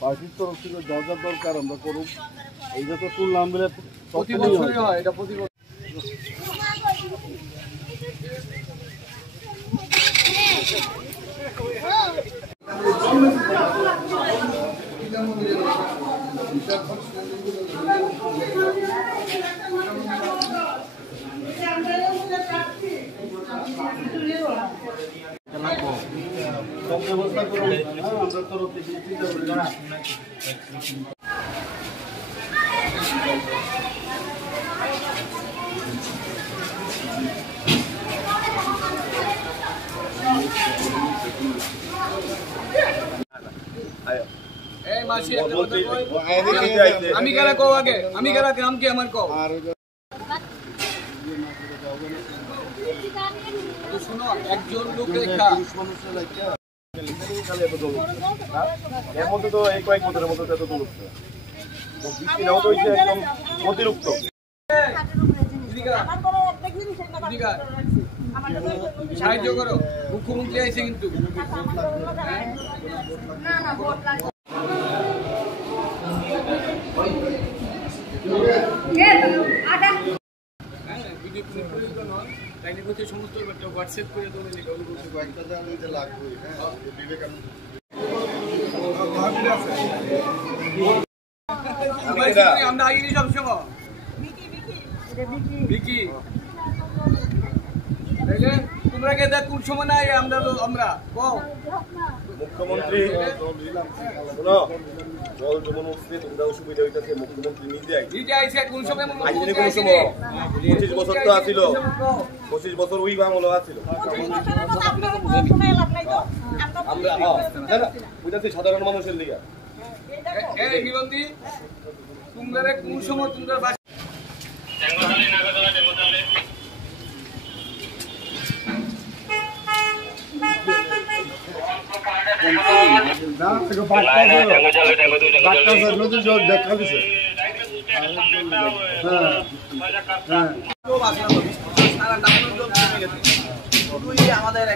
পার্টির তরফ থেকে যা যা দরকার আমরা করুক। এইটা তো শুনলাম বলে প্রতি বছরই হয়, এটা প্রতি বছর। সব ব্যবস্থা করুন, আমরা তরফ থেকে আমি কারা কও আগে, আমি কারা নাম কি আমার কও। শোনো, একজন লোক লেখা এর মধ্যে তো এই কয়েক বছরের মধ্যে এত দূর বৃষ্টি নাও তো হয়েছে একদম অতিরিক্ত। সাহায্য করো, মুখ্যমন্ত্রী আইছে কিন্তু। সমস্ত হোয়াটসঅ্যাপ করে আমরা আইনি সবসময় বিকি তোমরা কে দেখ কোন সময় নাই আমরা মুখ্যমন্ত্রী জল যেমন উঠছে তোমরা অসুবিধা হইতেছে, মুখ্যমন্ত্রী নিজে আইছে। কোন সময় 25 বছর তো আছিল, 25 বছর ওই বাংলা আছিল। আমরা বুঝাচ্ছি সাধারণ মানুষের লিগা তোমরা কোন সময় তোমরা আমাদের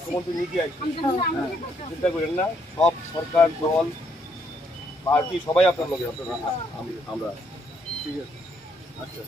মুখ্যমন্ত্রী নিজে আইছে, চিন্তা করেন না। সব সরকার দল পার্টি সবাই আপনার লগে আমরা ঠিক আছে। আচ্ছা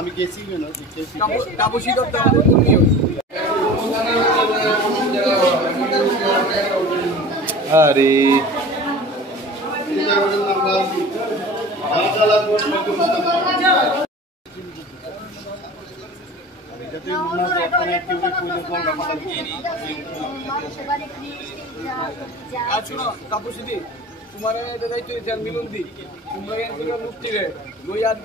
আমি গেছি আরে तुम्हारे मिलून दी तुम्हारे मुक्ति है वो याद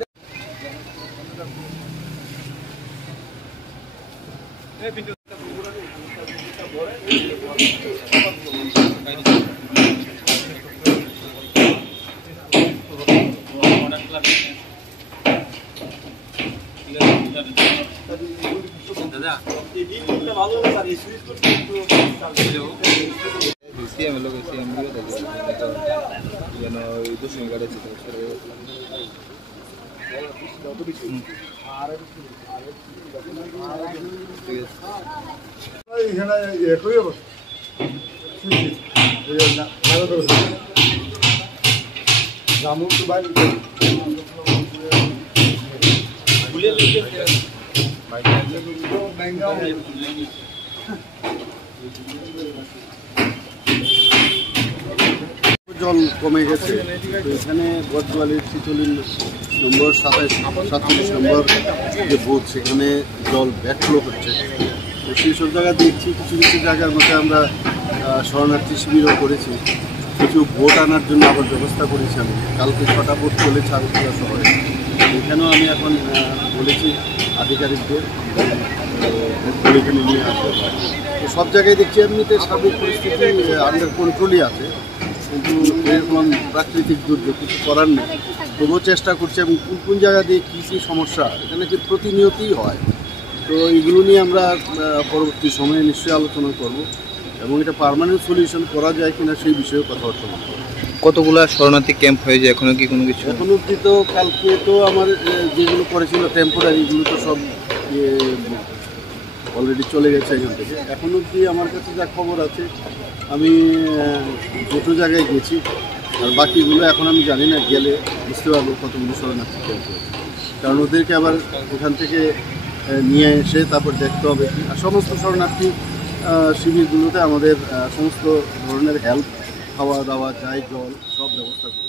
জল কমে গেছে, তো এখানে বটজোয়ালির 46 নম্বর 47 নম্বর যে বুথ, সেখানে জল ব্যাকফ্লো হচ্ছে। তো সেই সব জায়গা দেখছি, কিছু কিছু জায়গার মধ্যে আমরা শরণার্থী শিবিরও করেছি, কিছু ভোট আনার জন্য আবার ব্যবস্থা করেছি। আমি কালকে 6টা ভোট চলেছে আগরতলা শহরে, এখানেও আমি এখন বলেছি আধিকারিকদের এখানে নিয়ে আসতে। তো সব জায়গায় দেখছি এমনিতে সার্বিক পরিস্থিতি আন্ডার কন্ট্রোলই আছে, কিন্তু এরকম প্রাকৃতিক দুর্যোগ কিছু করার নেই। তবুও চেষ্টা করছে, এবং কোন কোন জায়গা দিয়ে কী কী সমস্যা এখানে যে প্রতিনিয়তই হয়। তো এগুলো নিয়ে আমরা পরবর্তী সময়ে নিশ্চয়ই আলোচনা করব, এবং এটা পার্মানেন্ট সলিউশন করা যায় কিনা সেই বিষয়ে কথাবার্তা বলব। কতগুলা শরণার্থী ক্যাম্প হয়ে যায় এখনো কি কোনো কিছু? এখন অবধি তো কালকে তো আমার যেগুলো করেছিল টেম্পোরারি, এগুলো তো সব অলরেডি চলে গেছে এখান থেকে। এখন অবধি আমার কাছে যা খবর আছে, আমি দুটো জায়গায় গেছি, আর বাকিগুলো এখন আমি জানি না, গেলে বুঝতে পারবো কতগুলো শরণার্থী ক্যাম্প হয়েছে। কারণ ওদেরকে আবার ওখান থেকে নিয়ে এসে তারপর দেখতে হবে। আর সমস্ত শরণার্থী শিবিরগুলোতে আমাদের সমস্ত ধরনের হেল্প, খাওয়া দাওয়া, চাই, জল সব ব্যবস্থা করি।